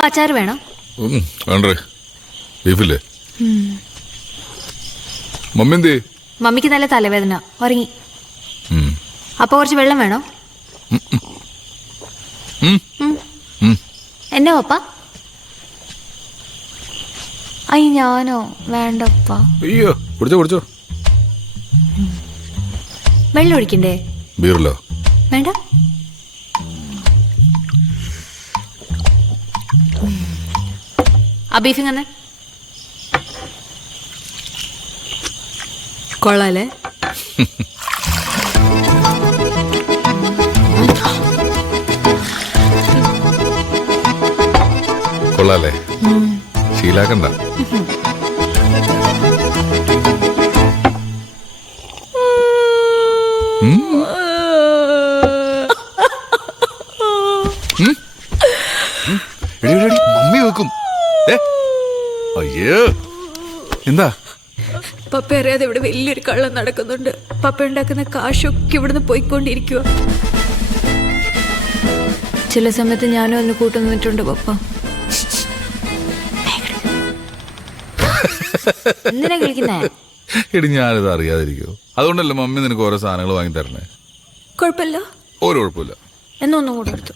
പപ്പ അച്ചാർ വേണം? വേണ്ടേ, ബീഫില്ലേ? മമ്മി എന്തേ? മമ്മിക്ക് നല്ല തലവേദന, ഉറങ്ങി. അപ്പൊ കുറച്ച് വെള്ളം വേണോ? എന്നാ പപ്പ? അയ്യ ഞാനോ? വേണ്ടപ്പ. അയ്യോ, കുടിച്ചോ കുടിച്ചോ. വെള്ളം ഒഴിക്കണ്ടേ? ബീറിലോ? വേണ്ട. ആ ബീഫ് ഇങ്ങനെ കൊള്ളാലേ? കൊള്ളാലേ? ശീലാക്കണ്ട. മമ്മി വെക്കും. അയ്യോ, എന്താ? പപ്പ അറിയാതെ ഇവിടെ വലിയൊരു കള്ളം നടക്കുന്നുണ്ട്. പപ്പ ഉണ്ടാക്കുന്ന കാശൊക്കെ ഇവിടുന്ന് പോയിക്കൊണ്ടിരിക്കുക. ചില സമയത്ത് ഞാനും അതിന് കൂട്ടുന്നിട്ടുണ്ട് പപ്പ. എന്തിനാ കളിക്കുന്നേ? എടി, ഞാനിത് അറിയാതിരിക്കോ? അതുകൊണ്ടല്ലേ മമ്മി നിനക്ക് ഓരോ സാധനങ്ങൾ വാങ്ങി തരണേ. കുഴപ്പമില്ല. ഒരു കുഴപ്പമില്ല. എന്നൊന്നും കൂടെ എടുത്തു.